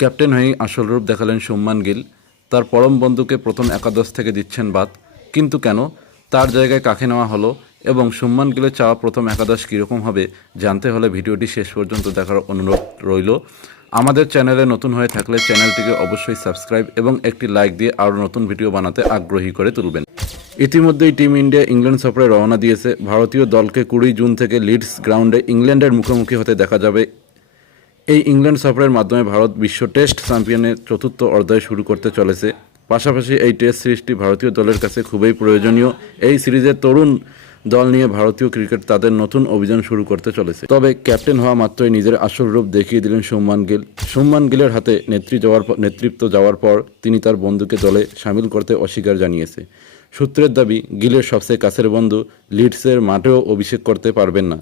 Captain হয়েই আসল রূপ দেখালেন শুভমান গিল। তার পরম বন্ধুকে প্রথম একাদশ থেকে দিচ্ছেন বাদ, কিন্তু কেন, তার জায়গায় কাকে নেওয়া হলো এবং শুভমান গিলের চাওয়া প্রথম একাদশ কীরকম হবে জানতে হলে ভিডিওটি শেষ পর্যন্ত দেখার অনুরোধ রইল। আমাদের চ্যানেলে নতুন হয়ে থাকলে চ্যানেলটিকে অবশ্যই সাবস্ক্রাইব এবং একটি লাইক দিয়ে আরও নতুন ভিডিও বানাতে আগ্রহী করে তুলবেন। ইতিমধ্যেই টিম ইন্ডিয়া ইংল্যান্ড সফরে রওনা দিয়েছে। ভারতীয় দলকে 20 জুন থেকে লিডস গ্রাউন্ডে ইংল্যান্ডের মুখোমুখি হতে দেখা যাবে। এই ইংল্যান্ড সফরের মাধ্যমে ভারত বিশ্ব টেস্ট চ্যাম্পিয়নের চতুর্থ অধ্যায় শুরু করতে চলেছে। পাশাপাশি এই টেস্ট সিরিজটি ভারতীয় দলের কাছে খুবই প্রয়োজনীয়। এই সিরিজের তরুণ দল নিয়ে ভারতীয় ক্রিকেট তাদের নতুন অভিযান শুরু করতে চলেছে। তবে ক্যাপ্টেন হওয়া মাত্রই নিজের আসল রূপ দেখিয়ে দিলেন শুভমান গিল। শুভমান গিলের হাতে নেতৃত্ব যাওয়ার পর তিনি তার বন্ধুকে দলে সামিল করতে অস্বীকার জানিয়েছে। সূত্রের দাবি, গিলের সবচেয়ে কাছের বন্ধু লিডসের মাঠেও অভিষেক করতে পারবেন না।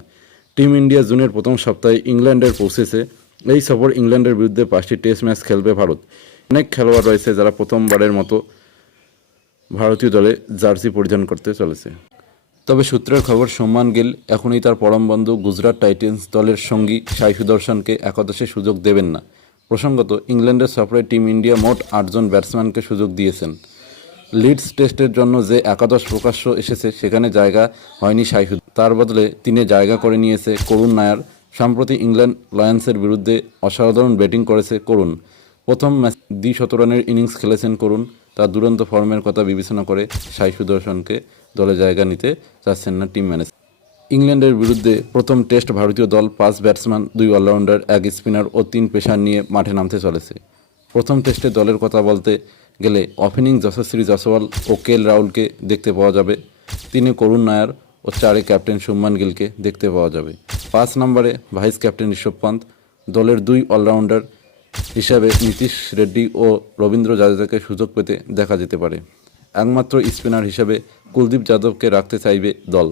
টিম ইন্ডিয়া জুনের প্রথম সপ্তাহে ইংল্যান্ডের পৌঁছেছে। এই সফর ইংল্যান্ডের বিরুদ্ধে 5টি টেস্ট ম্যাচ খেলবে ভারত। অনেক খেলোয়াড় রয়েছে যারা প্রথমবারের মতো ভারতীয় দলে জার্সি পরিধান করতে চলেছে। তবে সূত্রের খবর, শুভমান গিল এখনই তার পরম বন্ধু গুজরাট টাইটেন্স দলের সঙ্গী সাই সুদর্শনকে একাদশে সুযোগ দেবেন না। প্রসঙ্গত, ইংল্যান্ডের সফরে টিম ইন্ডিয়া মোট 8 জন ব্যাটসম্যানকে সুযোগ দিয়েছেন। লিডস টেস্টের জন্য যে একাদশ প্রকাশ্য এসেছে সেখানে জায়গা হয়নি সাই, তার বদলে তিনি জায়গা করে নিয়েছে করুণ নায়ার। সম্প্রতি ইংল্যান্ড লায়ন্সের বিরুদ্ধে অসাধারণ ব্যাটিং করেছে করুণ। প্রথম ম্যাচ 200 রানের ইনিংস খেলেছেন করুণ। তার দুরন্ত ফর্মের কথা বিবেচনা করে সাই সুদর্শনকে দলে জায়গা নিতে চাচ্ছেন না টিম ম্যানেজার। ইংল্যান্ডের বিরুদ্ধে প্রথম টেস্ট ভারতীয় দল 5 ব্যাটসম্যান, 2 অলরাউন্ডার, 1 স্পিনার ও 3 পেসার নিয়ে মাঠে নামতে চলেছে। প্রথম টেস্টে দলের কথা বলতে গেলে ওপেনিং যশস্বী জয়সওয়াল ও কে এল রাহুলকে দেখতে পাওয়া যাবে। 3 করুণ নায়ার ও 4 ক্যাপ্টেন শুভমান গিলকে দেখতে পাওয়া যাবে। 5 নম্বরে ভাইস ক্যাপ্টেন ঋষভ পান্ত। দলের 2 অলরাউন্ডার হিসাবে নীতিশ রেড্ডি ও রবীন্দ্র জাদেজাকে সুযোগ পেতে দেখা যেতে পারে। একমাত্র স্পিনার হিসাবে কুলদীপ যাদবকে রাখতে চাইবে দল।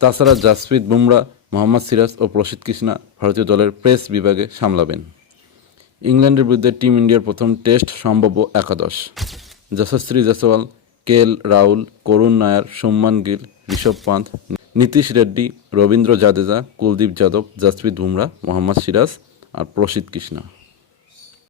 তাছাড়া জাসপ্রীত বুমরা, মোহাম্মদ সিরাজ ও প্রসিদ্ধ কৃষ্ণা ভারতীয় দলের পেস বিভাগে সামলাবেন। ইংল্যান্ডের বিরুদ্ধে টিম ইন্ডিয়ার প্রথম টেস্ট সম্ভাব্য একাদশ: যশস্বী জয়সওয়াল, কে এল রাহুল, করুণ নায়ার, শুভমান গিল, ঋষভ পান্ত, নীতিশ রেড্ডি, রবীন্দ্র জাদেজা, কুলদীপ যাদব, জাসপ্রীত বুমরা, মোহাম্মদ সিরাজ আর প্রসিদ্ধ কৃষ্ণা।